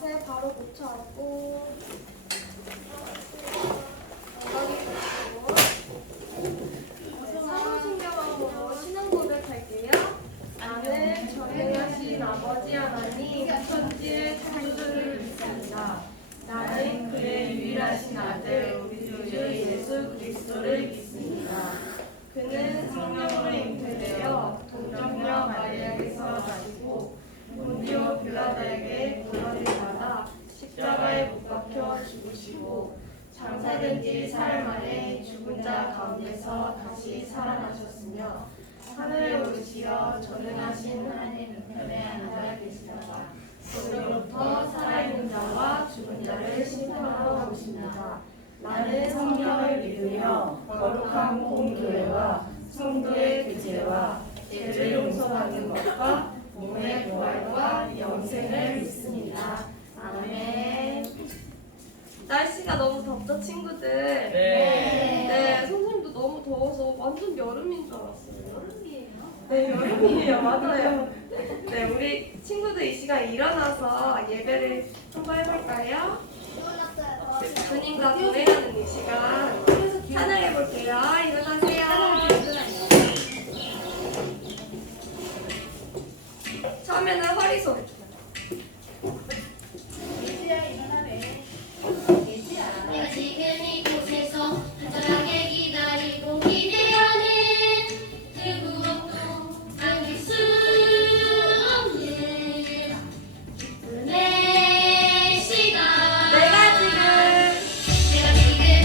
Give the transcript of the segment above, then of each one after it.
자세 바로 고쳐 앉고 엉덩이 펴고 사무신경하고 신앙 고백할게요. 나는 전능하신 아버지 하나님 천지의 창조주를 믿습니다. 나는 그의 유일하신 아들 우리 주 예수 그리스도를 믿습니다. 그는 성령으로 잉태되어 동정녀 마리아에게서 나시고 본디오 빌라도에게 고난을 받아 십자가에 못 박혀 죽으시고 장사된 지 사흘 만에 죽은 자 가운데서 다시 살아나셨으며 하늘에 오르시어 전능하신 하나님 우편에 앉아 계시다가 거기로부터 살아있는 자와 죽은 자를 심판하러 오십니다. 나는 성령을 믿으며 거룩한 공교회와 성도의 교제와 죄를 용서받는 것과 몸의 부활과 영생을 믿습니다. 아멘. 날씨가 너무 덥죠, 친구들? 네, 선생님도 너무 더워서 완전 여름인 줄 알았어요. 여름이에요? 네, 여름이에요. 맞아요. 네, 우리 친구들 이 시간 일어나서 예배를 한번 해볼까요? 주님과 동행하는 이 시간 찬양해 볼게요. 일어나세요. 처음에는 허리 소리. 내가 지금 이곳에서 안전하게 기다리고 기대하는 그 무엇도 남길 수 없는 기쁨의 시간. 내가 지금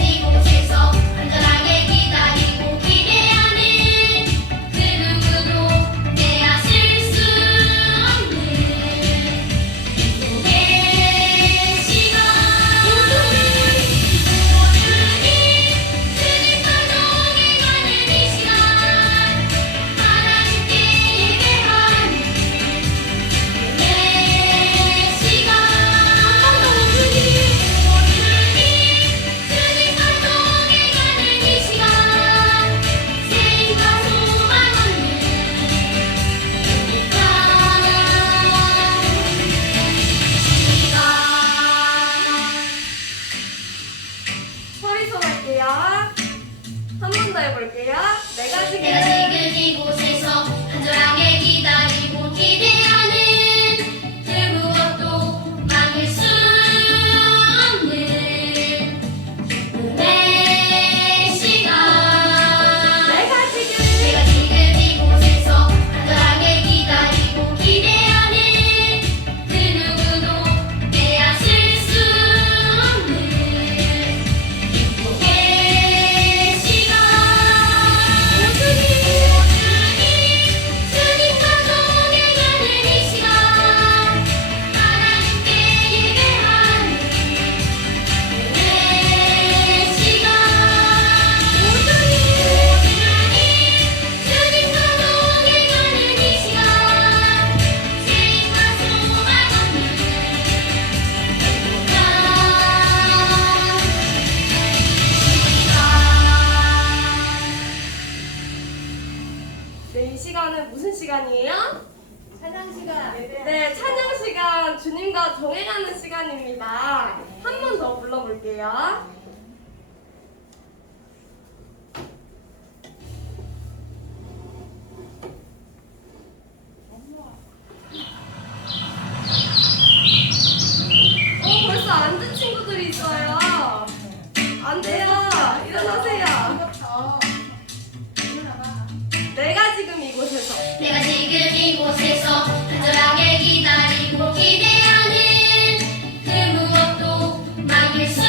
이곳에서 안전하게 기다리고 기대하는 그 누구도 빼앗을 수 없는 기쁨의 시간. 허리 소리 할게요. 한 번 더 해볼게요. 내가 지금 내가 지금 이곳에서 안전하게 기다리고 기대하는 그 무엇도 막을 수 없는 기쁨의 시간. 내가 지금 내가 지금 이곳에서 안전하게 기다리고 기대하는 그 누구도 빼앗을 수 없는 기쁨의 시간. 주님과 동행하는 이 시간, 하나님께 예배하는 기쁨의 시간. 주님과 동행하는 이 시간, 세임과 소망 없는 행복한 네, 이 시간은 무슨 시간이에요? 찬양 시간. 네, 찬양 시간, 주님과 동행하는 시간입니다. 한 번 더 불러볼게요. 벌써 앉은 친구들이 있어요. 안 돼요. 일어나세요. 이거부터 일어나봐. 내가 지금 이곳에서 내가 지금 이곳에서 안전하게 기다리고 기대하는 그 무엇도 막을 수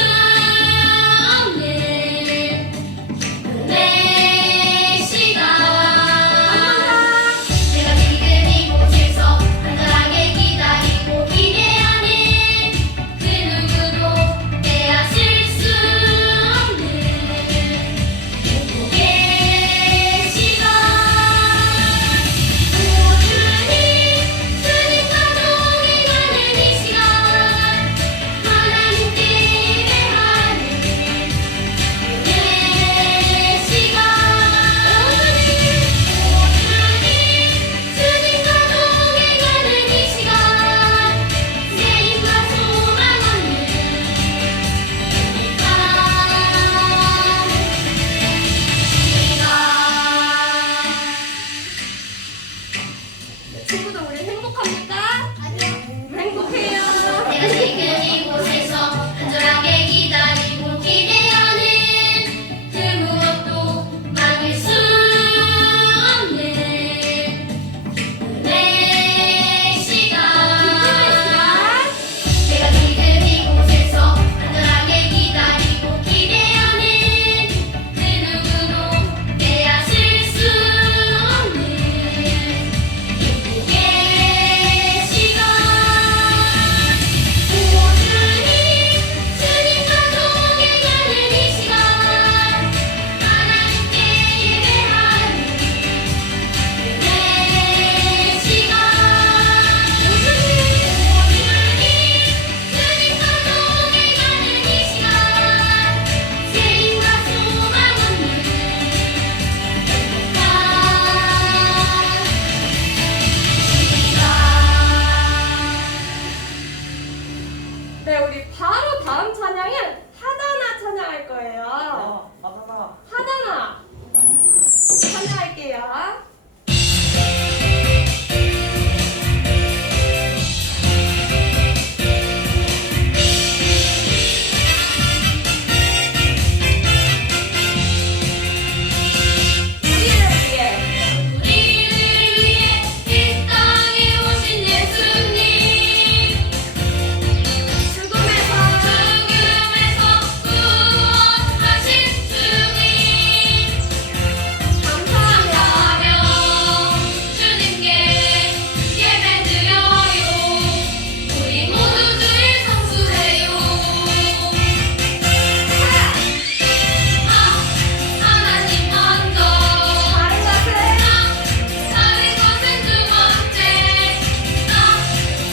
친구들 우리 행복합니까? 아니요. 행복해요. 내가 지금 이곳에서 간절하게 기다리고 기대하는 그 무엇도 막을 수 없는 내 시간. 내가 지금 이곳에서 간절하게 기다리고 기대하는 그 누구도 빼앗을 수 없는 행복의 시간. 오주님 주님과 동행하는 이 시간 하나님께 예배하는 내 시간. 오주님 주님과 동행하는 이 시간 세임과 소망 없는 행복한 시간. 네, 우리 바로 다음 찬양은 하다나 찬양할 거예요. 하다나 찬양할게요. 우리를 위해 우리를 위해 이 땅에 오신 예수님 죽음에서 구원하신 주님 감사하며 주님께 예배드려요. 우리 모두 주를 성수해요. 하나님 먼저 다른 것은 다른 것은 두 번째,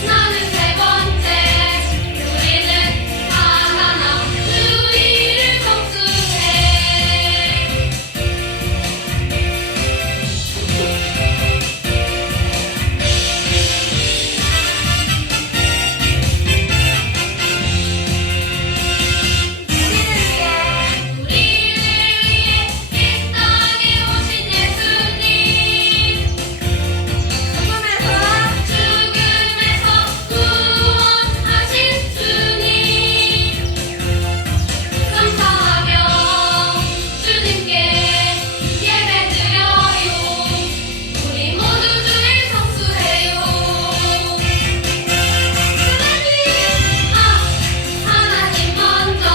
나는 세 번째. 우리는 하나나 주의를 성수해. 우리를 위해 우리를 위해 이 땅에 오신 예수님 죽음에서 구원하신 주님 감사하며 주님께 예배드려요. 우리 모두 주를 성수해요. 하나님 먼저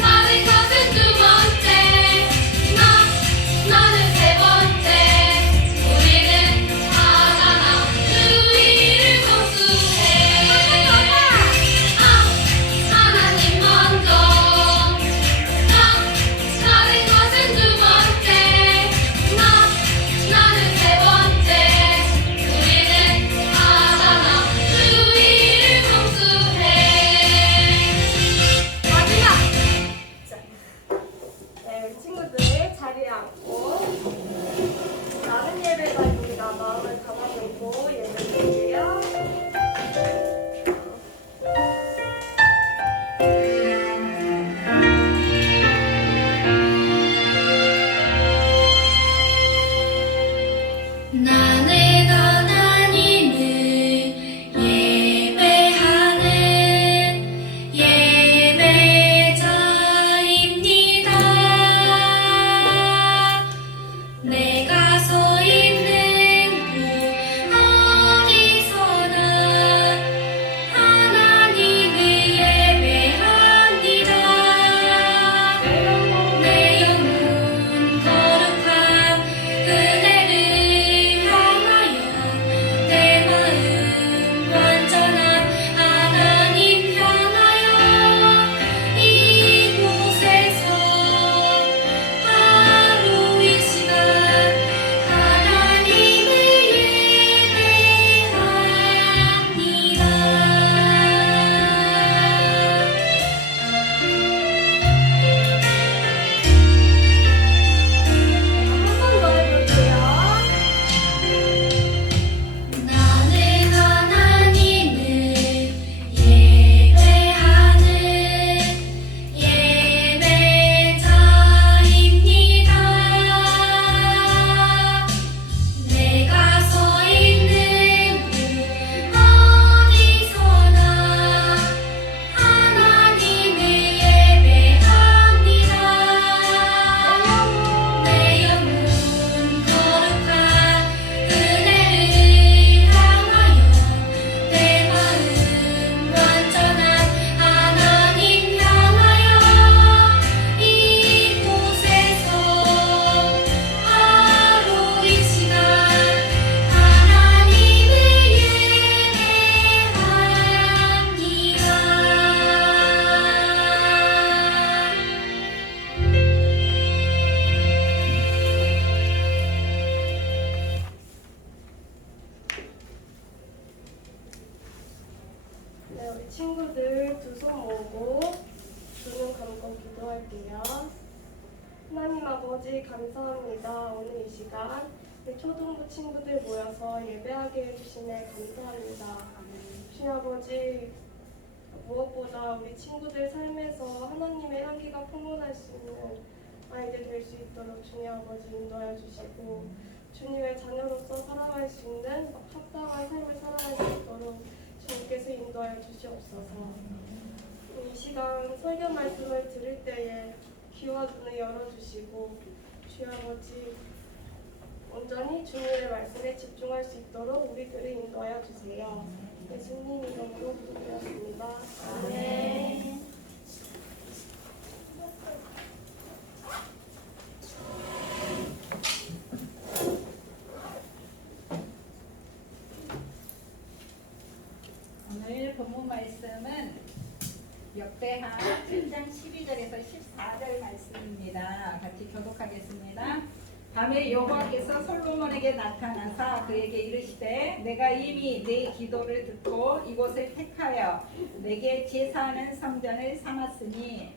다른 것은 두 번째, 나는 세 번째. 우리는 하나나 주의를 성수해. 하나님 먼저 다른 것은 두 번째, 나는 세 번째. 우리는 하나나 주의를 성수해. 마지막! 자, 네, 우리 친구들 자리에 앉고 나는 예배자입니다. 마음을 담아놓고 예배드릴게요. 나는 하나님을 예배하는 예배자입니다. 내가 서 있는 곳 네, 우리 친구들 두 손 모으고 두 눈 감고 기도할게요. 하나님 아버지 감사합니다. 오늘 이 시간 우리 초등부 친구들 모여서 예배하게 해주시네 감사합니다. 주님 아버지 무엇보다 우리 친구들 삶에서 하나님의 향기가 풍문할 수 있는 아이들 될 수 있도록 주님 아버지 인도하여 주시고 주님의 자녀로서 살아갈 수 있는 합당한 삶을 살아갈 수 있도록 주님께서 인도하여 주시옵소서. 이 시간 설교 말씀을 들을 때에 귀와 눈을 열어주시고 주님 아버지 온전히 주님의 말씀에 집중할 수 있도록 우리들을 인도하여 주세요. 예수님 이름으로 기도드렸습니다. 아멘. 오늘 본문 말씀은 역대하 7장 12절에서 14절 말씀입니다. 같이 교독하겠습니다. 밤에 여호와께서 솔로몬에게 나타나사 그에게 이르시되 내가 이미 네 기도를 듣고 이곳을 택하여 내게 제사하는 성전을 삼았으니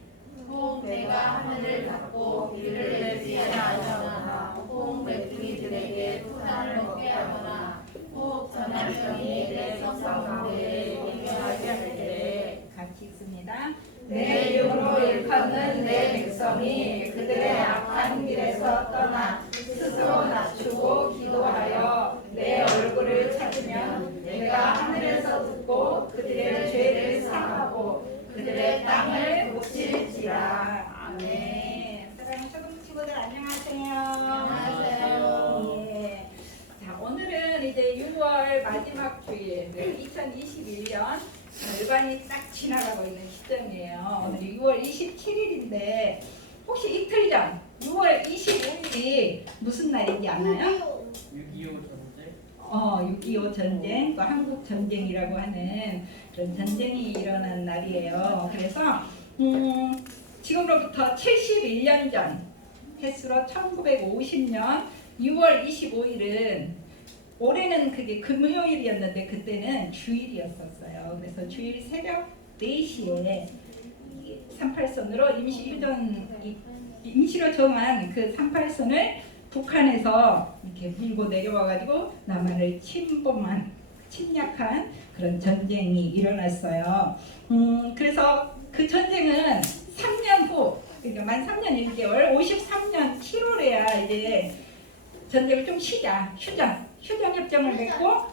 혹 내가 하늘을 닫고 비를 내리지 아니하거나 혹 메뚜기들에게 토산을 먹게 하거나 혹 전염병이 내 성성 가운데 공격하게 할 때에 같이 읽습니다. 내 이름으로 일컫는 내 백성이 그들의 악한 길에서 떠나 스스로 낮추고 기도하여 내 얼굴을 찾으면 내가 하늘에서 듣고 그들의 죄를 사하고 그들의 땅을 고칠지라. 아멘. 사랑하는 초등 친구들 안녕하세요. 안녕하세요. 예. 자, 오늘은 이제 6월 마지막 주일 2021년 절반이 딱 지나가고 있는 시점이에요. 오늘이 6월 27일인데 혹시 이틀 전 6월 25일이 무슨 날인지 아나요? 6.25 전쟁? 6.25 전쟁, 또 한국 전쟁이라고 하는 그런 전쟁이 일어난 날이에요. 그래서 지금으로부터 71년 전, 횟수로 1950년 6월 25일은 올해는 그게 금요일이었는데 그때는 주일이었었어요. 그래서 주일 새벽 4시에 38선으로 임시로 정한 그 38선을 북한에서 이렇게 밀고 내려와가지고 남한을 침략한 그런 전쟁이 일어났어요. 그래서 그 전쟁은 3년 후, 그러니까 만 3년 1개월, 53년 7월에야 이제 전쟁을 좀 휴전협정을 맺고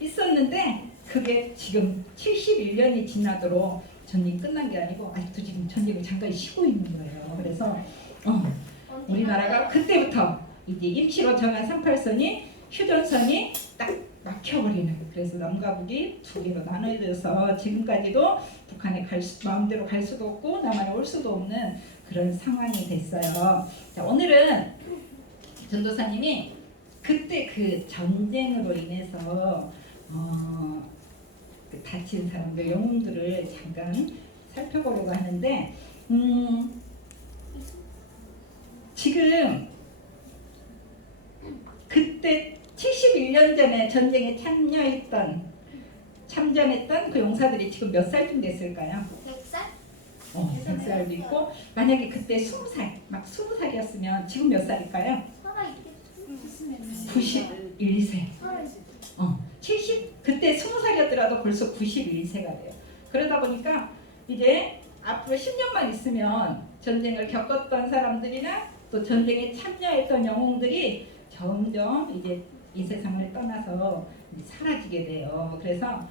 있었는데 그게 지금 71년이 지나도록 전쟁이 끝난 게 아니고 아직도 지금 전쟁을 잠깐 쉬고 있는 거예요. 그래서 우리나라가 그때부터 이제 임시로 정한 38선이 휴전선이 딱 막혀버리는, 그래서 남과 북이 두 개로 나눠져서 지금까지도 북한에 마음대로 갈 수도 없고 남한에 올 수도 없는 그런 상황이 됐어요. 자, 오늘은 전도사님이 그때 그 전쟁으로 인해서 그 다친 사람들 영웅들을 잠깐 살펴보려고 하는데 지금 그때 71년 전에 전쟁에 참전했던 그 용사들이 지금 몇 살쯤 됐을까요? 100살? 100살도 있고, 만약에 그때 20살, 막 20살이었으면 지금 몇 살일까요? 살아있겠으면 91세. 70, 그때 20살이었더라도 벌써 91세가 돼요. 그러다 보니까 이제 앞으로 10년만 있으면 전쟁을 겪었던 사람들이나 또 전쟁에 참여했던 영웅들이 점점 이제 이 세상을 떠나서 사라지게 돼요. 그래서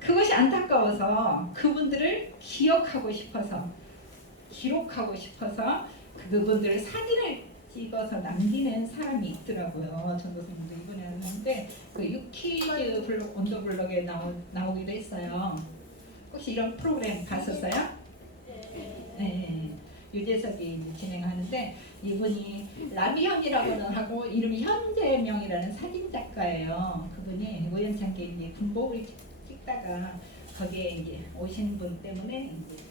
그것이 안타까워서 그분들을 기억하고 싶어서, 기록하고 싶어서 그분들을 사진을 찍어서 남기는 사람이 있더라고요. 전도사님도 이번에 하는데 그 유키즈 블록, 온도 블록에 나오기도 했어요. 혹시 이런 프로그램 봤었어요? 네. 유재석이 진행하는데 이분이 라비현이라고는 하고 이름이 현재명이라는 사진 작가예요. 그분이 우연찮게 이제 군복을 찍다가 거기에 이제 오신 분 때문에 이제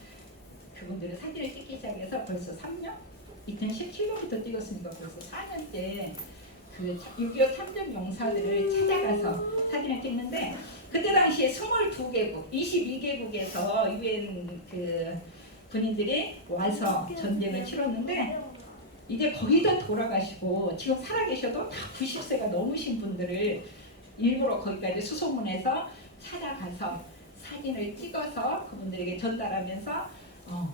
그분들은 사진을 찍기 시작해서 벌써 3년? 2017년부터 찍었으니까 벌써 4년째 그 6.25 참전 용사들을 찾아가서 사진을 찍는데 그때 당시에 22개국, 22개국에서 유엔 그 군인들이 와서 전쟁을 치렀는데 이제 거의 다 돌아가시고 지금 살아계셔도 다 90세가 넘으신 분들을 일부러 거기까지 수소문해서 찾아가서 사진을 찍어서 그분들에게 전달하면서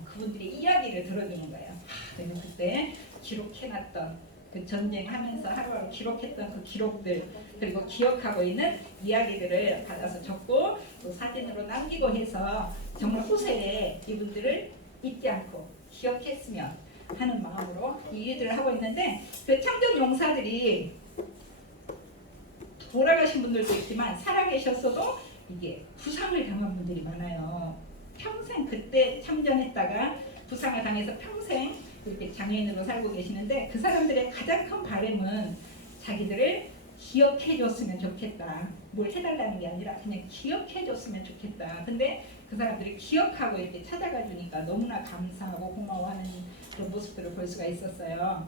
그분들의 이야기를 들어주는 거예요. 그래서 그때 기록해놨던 그 전쟁하면서 하루하루 기록했던 그 기록들 그리고 기억하고 있는 이야기들을 받아서 적고 또 사진으로 남기고 해서 정말 후세에 이분들을 잊지 않고 기억했으면 하는 마음으로 이 일들을 하고 있는데 그 참전 용사들이 돌아가신 분들도 있지만 살아계셨어도 이게 부상을 당한 분들이 많아요. 평생 그때 참전했다가 부상을 당해서 평생 이렇게 장애인으로 살고 계시는데 그 사람들의 가장 큰 바람은 자기들을 기억해 줬으면 좋겠다. 뭘 해달라는 게 아니라 그냥 기억해 줬으면 좋겠다. 근데 그 사람들이 기억하고 이렇게 찾아가 주니까 너무나 감사하고 고마워하는 그런 모습들을 볼 수가 있었어요.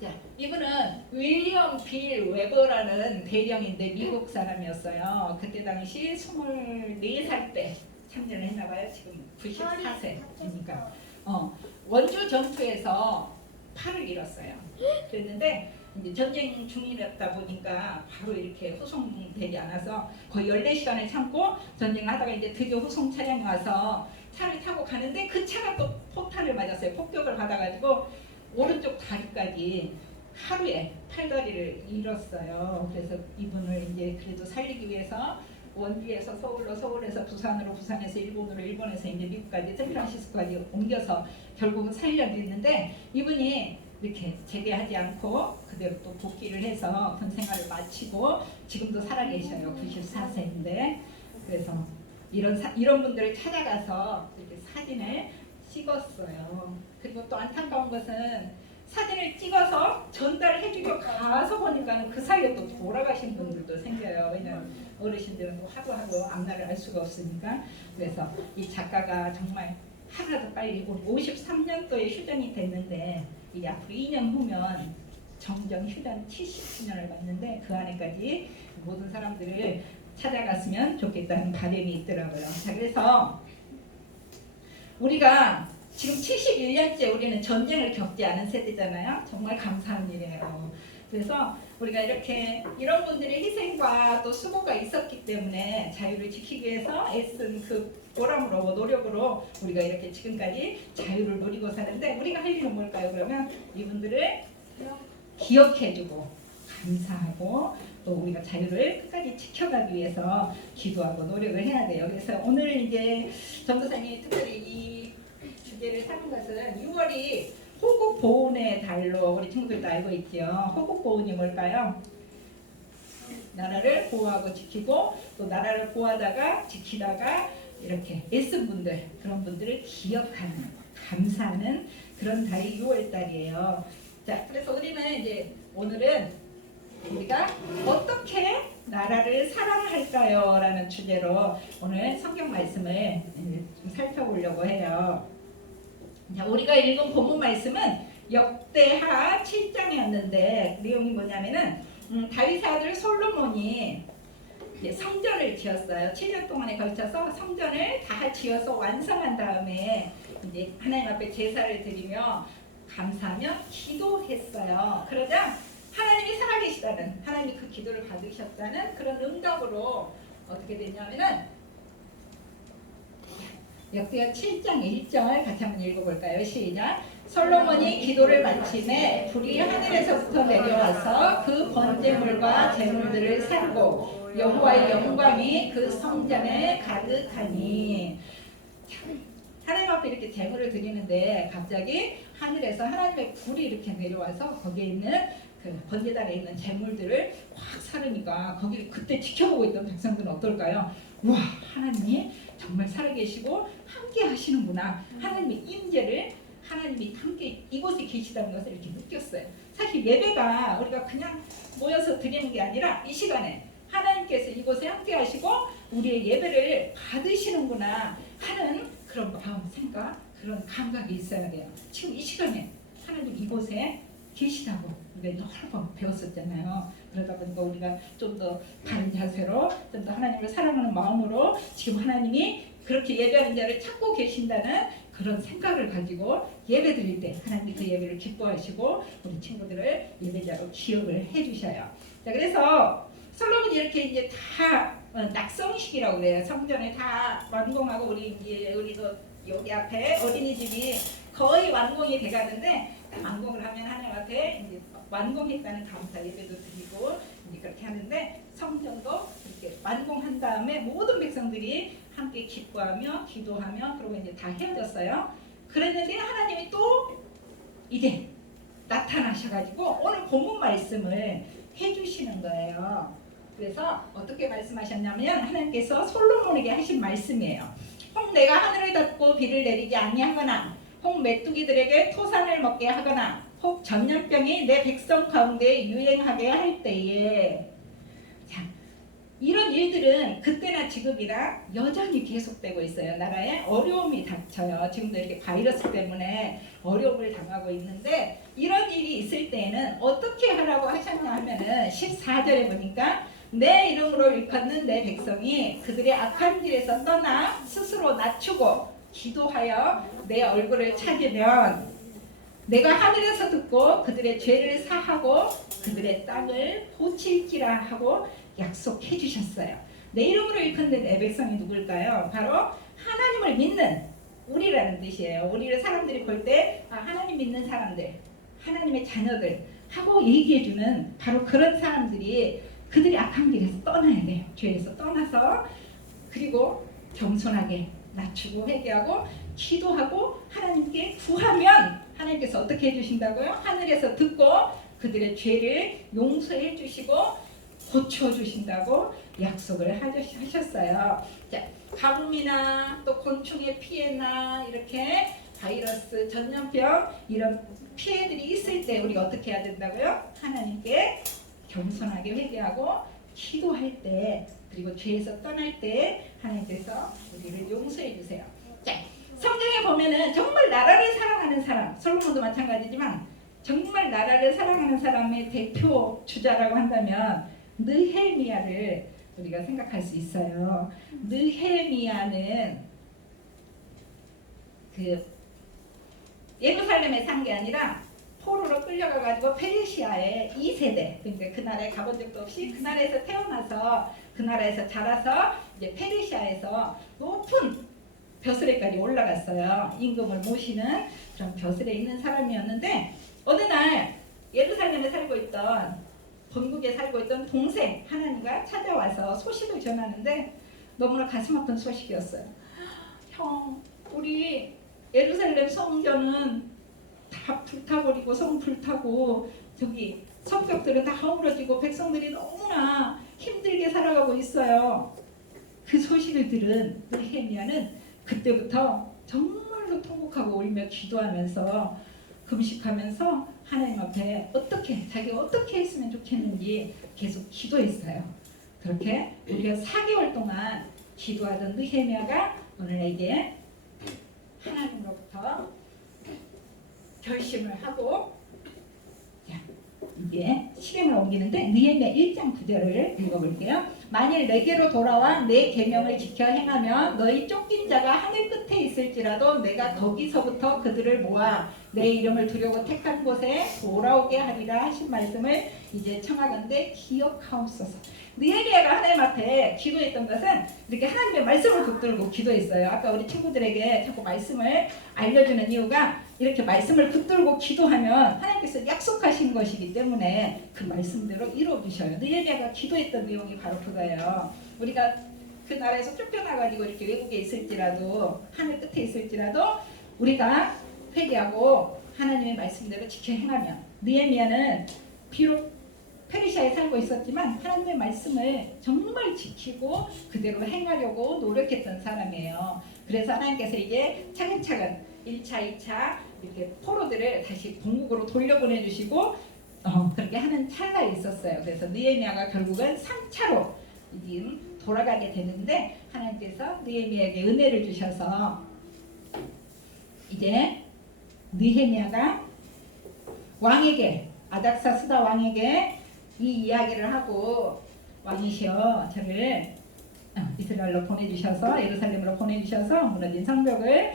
자, 이분은 윌리엄 빌 웨버라는 대령인데 미국 사람이었어요. 그때 당시 24살 때 참전을 했나봐요. 지금 94세니까. 원주 전투에서 팔을 잃었어요. 그랬는데 이제 전쟁 중이었다 보니까 바로 이렇게 후송되지 않아서 거의 14시간을 참고 전쟁을 하다가 이제 드디어 후송 차량이 와서 차를 타고 가는데 그 차가 또 포탄을 맞았어요. 폭격을 받아가지고 오른쪽 다리까지 하루에 팔다리를 잃었어요. 그래서 이분을 이제 그래도 살리기 위해서 원주에서 서울로, 서울에서 부산으로, 부산에서 일본으로, 일본에서 이제 미국까지 샌프란시스코까지 옮겨서 결국은 살려냈는데 이분이 이렇게 제대하지 않고 그대로 또 복귀를 해서 군 생활을 마치고 지금도 살아계셔요. 94세인데 그래서 이런 분들을 찾아가서 이렇게 사진을 찍었어요. 그리고 또 안타까운 것은 사진을 찍어서 전달을 해주고 가서 보니까는 그 사이에 또 돌아가신 분들도 생겨요. 왜냐면 어르신들은 또 하도 앞날을 알 수가 없으니까. 그래서 이 작가가 정말 하루라도 빨리 53년도에 휴전이 됐는데 이게 앞으로 2년 후면 정정 휴전 70주년을 맞는데 그 안에까지 모든 사람들을 찾아갔으면 좋겠다는 바람이 있더라고요. 자, 그래서 우리가 지금 71년째 우리는 전쟁을 겪지 않은 세대잖아요. 정말 감사한 일이에요. 그래서 우리가 이렇게 이런 분들의 희생과 또 수고가 있었기 때문에 자유를 지키기 위해서 애쓴 그 보람으로 노력으로 우리가 이렇게 지금까지 자유를 누리고 사는데 우리가 할 일은 뭘까요? 그러면 이분들을 기억해주고 감사하고 또 우리가 자유를 끝까지 지켜가기 위해서 기도하고 노력을 해야 돼요. 그래서 오늘 이제 전도사님이 특별히 이 주제를 삼은 것은 6월이 호국 보훈의 달로 우리 친구들도 알고 있죠. 호국 보훈이 뭘까요? 나라를 보호하고 지키고 또 나라를 보호하다가 지키다가 이렇게 애쓴 분들 그런 분들을 기억하는 감사하는 그런 달이 6월 달이에요. 자, 그래서 우리는 이제 오늘은 우리가 어떻게 나라를 사랑할까요? 라는 주제로 오늘 성경 말씀을 좀 살펴보려고 해요. 자, 우리가 읽은 본문 말씀은 역대하 7장이었는데 내용이 뭐냐면은 다윗의 아들 솔로몬이 이제 성전을 지었어요. 7년 동안에 걸쳐서 성전을 다 지어서 완성한 다음에 이제 하나님 앞에 제사를 드리며 감사하며 기도했어요. 그러자 하나님이 살아계시다는 하나님이 그 기도를 받으셨다는 그런 응답으로 어떻게 됐냐면은 역대하 7장 1절 같이 한번 읽어볼까요? 시작. 솔로몬이 기도를 마침에 불이 하늘에서부터 내려와서 그 번제물과 제물들을 살고 여호와의 영광이 그 성전에 가득하니. 하나님 앞에 이렇게 제물을 드리는데 갑자기 하늘에서 하나님의 불이 이렇게 내려와서 거기에 있는 그 번제단에 있는 제물들을 확 사르니까 거기를 그때 지켜보고 있던 백성들은 어떨까요? 와, 하나님이 정말 살아계시고 함께 하시는구나. 하나님의 임재를 하나님이 함께 이곳에 계시다는 것을 이렇게 느꼈어요. 사실 예배가 우리가 그냥 모여서 드리는 게 아니라 이 시간에 하나님께서 이곳에 함께 하시고 우리의 예배를 받으시는구나 하는 그런 마음, 생각, 그런 감각이 있어야 돼요. 지금 이 시간에 하나님 이곳에 계시다고 우리가 여러 번 배웠었잖아요. 그러다 보니까 우리가 좀 더 바른 자세로 좀 더 하나님을 사랑하는 마음으로 지금 하나님이 그렇게 예배하는 자를 찾고 계신다는 그런 생각을 가지고 예배 드릴 때 하나님이 그 예배를 기뻐하시고 우리 친구들을 예배자로 기억을 해주셔요. 자, 그래서 솔로몬이 이렇게 이제 다 낙성식이라고 그래요. 성전을 다 완공하고 우리도 여기 앞에 어린이집이 거의 완공이 돼가는데 완공을 하면 하나님 앞에 이제 완공했다는 감사 예배도 드리고 이제 그렇게 하는데 성전도 이렇게 완공한 다음에 모든 백성들이 함께 기뻐하며 기도하며 그러고 이제 다 헤어졌어요. 그랬는데 하나님이 또 이제 나타나셔가지고 오늘 본문 말씀을 해주시는 거예요. 그래서 어떻게 말씀하셨냐면 하나님께서 솔로몬에게 하신 말씀이에요. 혹 내가 하늘을 닫고 비를 내리지 아니하거나 혹 메뚜기들에게 토산을 먹게 하거나 혹 전염병이 내 백성 가운데 유행하게 할 때에 자, 이런 일들은 그때나 지금이나 여전히 계속되고 있어요. 나라에 어려움이 닥쳐요. 지금도 이렇게 바이러스 때문에 어려움을 당하고 있는데 이런 일이 있을 때에는 어떻게 하라고 하셨냐 하면은 14절에 보니까 내 이름으로 일컫는 내 백성이 그들의 악한 길에서 떠나 스스로 낮추고 기도하여 내 얼굴을 찾으면 내가 하늘에서 듣고 그들의 죄를 사하고 그들의 땅을 고칠기라 하고 약속해 주셨어요. 내 이름으로 일컫는 내 백성이 누굴까요? 바로 하나님을 믿는 우리라는 뜻이에요. 우리를 사람들이 볼 때 하나님 믿는 사람들, 하나님의 자녀들 하고 얘기해주는 바로 그런 사람들이 그들이 악한 길에서 떠나야 돼요. 죄에서 떠나서 그리고 겸손하게 낮추고 회개하고 기도하고 하나님께 구하면 하나님께서 어떻게 해주신다고요? 하늘에서 듣고 그들의 죄를 용서해 주시고 고쳐주신다고 약속을 하셨어요. 자, 가뭄이나 또 곤충의 피해나 이렇게 바이러스, 전염병 이런 피해들이 있을 때 우리가 어떻게 해야 된다고요? 하나님께 겸손하게 회개하고 기도할 때 그리고 죄에서 떠날 때 하나님께서 우리를 용서해 주세요. 자, 성경에 보면은 정말 나라를 사랑하는 사람, 솔로몬도 마찬가지지만 정말 나라를 사랑하는 사람의 대표 주자라고 한다면 느헤미야를 우리가 생각할 수 있어요. 느헤미야는 그 예루살렘에 산 게 아니라 포로로 끌려가가지고 페르시아의 2세대, 그러니까 그 나라에 가본 적도 없이 그 나라에서 태어나서 그 나라에서 자라서 이제 페르시아에서 높은 벼슬에까지 올라갔어요. 임금을 모시는 그런 벼슬에 있는 사람이었는데 어느 날 예루살렘에 살고 있던 본국에 살고 있던 동생 하나님과 찾아와서 소식을 전하는데 너무나 가슴 아픈 소식이었어요. 형, 우리 예루살렘 성전은 다 불타버리고 성 불타고 저기 성벽들은 다 허물어지고 백성들이 너무나 힘들게 살아가고 있어요. 그 소식을 들은 느헤미야는 그때부터 정말로 통곡하고 울며 기도하면서 금식하면서 하나님 앞에 자기가 어떻게 했으면 좋겠는지 계속 기도했어요. 그렇게 우리가 4개월 동안 기도하던 느헤미야가 오늘에게 하나님으로부터 결심을 하고 이게 실행을 옮기는데 느헤미야 1장 9절을 읽어볼게요. 만일 내게로 돌아와 내 계명을 지켜 행하면 너희 쫓긴 자가 하늘 끝에 있을지라도 내가 거기서부터 그들을 모아 내 이름을 두려고 택한 곳에 돌아오게 하리라 하신 말씀을 이제 청하건대 기억하옵소서. 느헤미야가 하나님 앞에 기도했던 것은 이렇게 하나님의 말씀을 붙들고 기도했어요. 아까 우리 친구들에게 자꾸 말씀을 알려주는 이유가 이렇게 말씀을 붙들고 기도하면 하나님께서 약속하신 것이기 때문에 그 말씀대로 이루어주셔요. 느헤미야가 기도했던 내용이 바로 그거예요. 우리가 그 나라에서 쫓겨나가지고 이렇게 외국에 있을지라도 하늘 끝에 있을지라도 우리가 회개하고 하나님의 말씀대로 지켜 행하면 느헤미야는 비록 페르시아에 살고 있었지만 하나님의 말씀을 정말 지키고 그대로 행하려고 노력했던 사람이에요. 그래서 하나님께서 이제 차근차근 1차, 2차 이렇게 포로들을 다시 본국으로 돌려보내주시고 그렇게 하는 찰나에 있었어요. 그래서 느헤미야가 결국은 3차로 지금 돌아가게 되는데 하나님께서 느헤미야에게 은혜를 주셔서 이제 느헤미야가 왕에게 아닥사스다 왕에게 이 이야기를 하고 왕이시여 저를 이스라엘로 보내주셔서 예루살렘으로 보내주셔서 무너진 성벽을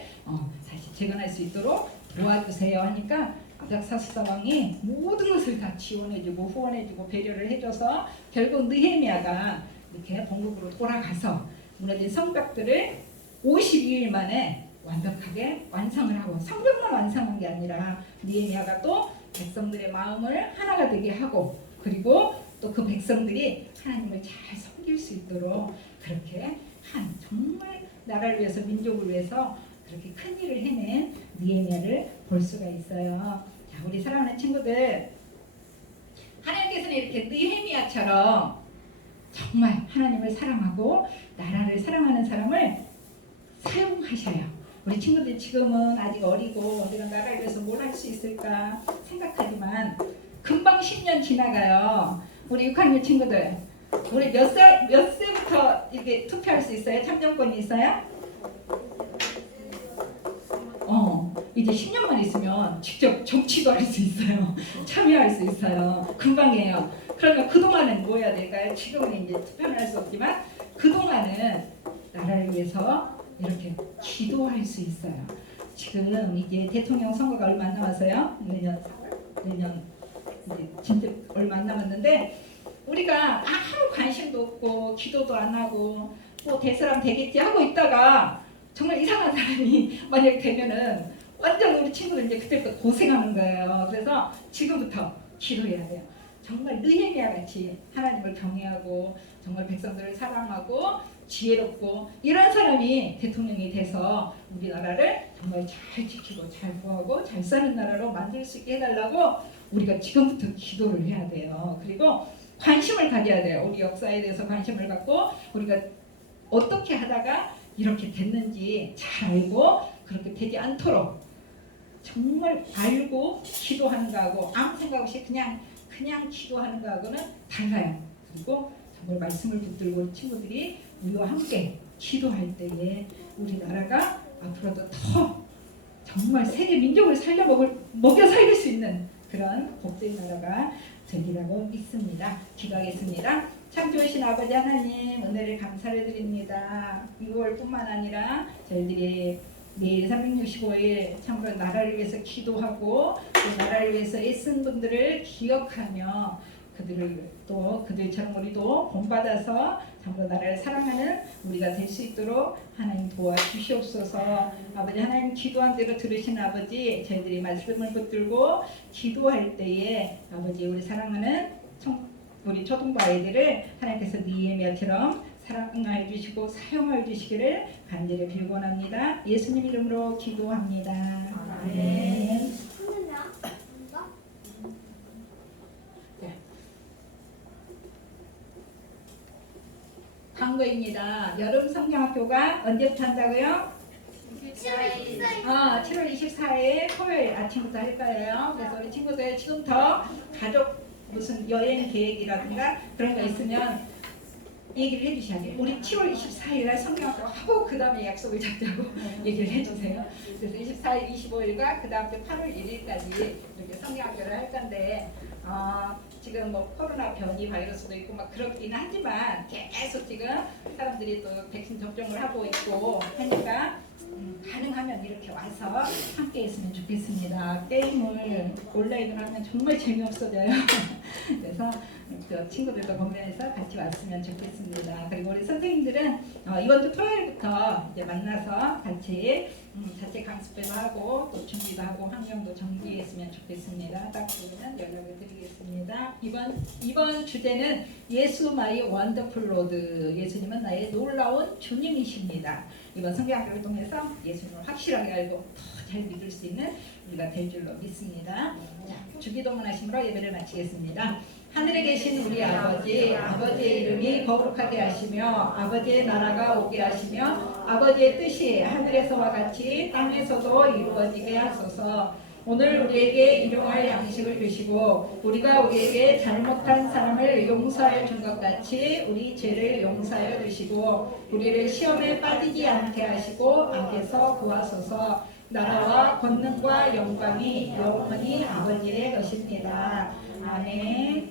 다시 재건할 수 있도록 도와주세요 하니까 아닥사스다 왕이 모든 것을 다 지원해주고 후원해주고 배려를 해줘서 결국 느헤미야가 이렇게 본국으로 돌아가서 무너진 성벽들을 52일 만에 완벽하게 완성을 하고 성벽만 완성한 게 아니라 느헤미야가 또 백성들의 마음을 하나가 되게 하고 그리고 또 그 백성들이 하나님을 잘 섬길 수 있도록 그렇게 한 정말 나라를 위해서 민족을 위해서 그렇게 큰 일을 해낸 느헤미야를 볼 수가 있어요. 자, 우리 사랑하는 친구들, 하나님께서는 이렇게 느헤미야처럼 정말 하나님을 사랑하고 나라를 사랑하는 사람을 사용하셔요. 우리 친구들 지금은 아직 어리고 내가 나라를 위해서 뭘 할 수 있을까 생각하지만 금방 10년 지나가요. 우리 6학년 친구들, 우리 몇 세부터 이렇게 투표할 수 있어요? 참정권이 있어요? 이제 10년만 있으면 직접 정치도 할 수 있어요. 참여할 수 있어요. 금방이에요. 그러면 그동안은 뭐 해야 될까요? 지금은 이제 투표는 할 수 없지만 그동안은 나라를 위해서 이렇게 기도할 수 있어요. 지금 이제 대통령 선거가 얼마 안 남았어요. 내년 이제 진짜 얼마 안 남았는데 우리가 아무 관심도 없고 기도도 안 하고 뭐 될 사람 되겠지 하고 있다가 정말 이상한 사람이 만약 되면은 완전 우리 친구들 이제 그때부터 고생하는 거예요. 그래서 지금부터 기도해야 돼요. 정말 느헤미야 같이 하나님을 경외하고 정말 백성들을 사랑하고 지혜롭고 이런 사람이 대통령이 돼서 우리나라를 정말 잘 지키고 잘 보호하고 잘 사는 나라로 만들 수 있게 해달라고 우리가 지금부터 기도를 해야 돼요. 그리고 관심을 가져야 돼요. 우리 역사에 대해서 관심을 갖고 우리가 어떻게 하다가 이렇게 됐는지 잘 알고 그렇게 되지 않도록 정말 알고 기도하는 거하고 아무 생각 없이 그냥 기도하는 거하고는 달라요. 그리고 정말 말씀을 붙들고 친구들이 우리와 함께 기도할 때에 우리나라가 앞으로도 더 정말 세계 민족을 먹여 살릴 수 있는 그런 복된 나라가 되리라고 믿습니다. 기도하겠습니다. 참 좋으신 아버지 하나님 은혜를 감사를 드립니다. 6월뿐만 아니라 저희들이 매일 365일 참으로 나라를 위해서 기도하고 또 나라를 위해서 애쓴 분들을 기억하며 그들처럼 우리도 본받아서 참으로 나라를 사랑하는 우리가 될 수 있도록 하나님 도와주시옵소서. 아버지 하나님 기도한 대로 들으신 아버지 저희들이 말씀을 붙들고 기도할 때에 아버지 우리 사랑하는 우리 초등부 아이들을 하나님께서 느헤미야처럼 사랑하여 주시고 사용하여 주시기를 간절히 빌곤합니다. 예수님 이름으로 기도합니다. 아멘. 광고입니다. 여름 성경학교가 언제부터 한다고요? 7월 24일 토요일 아침부터 할 거예요. 그래서 우리 친구들 지금부터 가족 무슨 여행 계획이라든가 그런 거 있으면 얘기를 해주셔야 돼요. 우리 7월 24일에 성경학교 하고 그 다음에 약속을 잡자고 얘기를 해주세요. 그래서 24일, 25일과 그 다음 주 8월 1일까지 이렇게 성경학교를 할 건데 지금 뭐 코로나 변이 바이러스도 있고 막 그렇긴 하지만 계속 지금 사람들이 또 백신 접종을 하고 있고 하니까 가능하면 이렇게 와서 함께 있으면 좋겠습니다. 게임을 온라인으로 하면 정말 재미없어져요. 그래서 그 친구들도 공연해서 같이 왔으면 좋겠습니다. 그리고 우리 선생님들은 이번 주 토요일부터 이제 만나서 같이 자체 강습회도 하고 또 준비도 하고 환경도 정비했으면 좋겠습니다. 딱 보면 연락을 드리겠습니다. 이번 주제는 예수 마이 원더풀 로드. 예수님은 나의 놀라운 주님이십니다. 이번 성경학교를 통해서 예수님을 확실하게 알고 더 잘 믿을 수 있는 우리가 될 줄로 믿습니다. 자, 주기도문 하심으로 예배를 마치겠습니다. 하늘에 계신 우리 아버지, 아버지의 이름이 거룩하게 하시며 아버지의 나라가 오게 하시며 아버지의 뜻이 하늘에서와 같이 땅에서도 이루어지게 하소서. 오늘 우리에게 일용할 양식을 주시고 우리가 우리에게 잘못한 사람을 용서하여 준 것 같이 우리 죄를 용서하여 주시고 우리를 시험에 빠지지 않게 하시고 악에서 구하소서. 나라와 권능과 영광이 영원히 아버지의 것입니다. 아멘.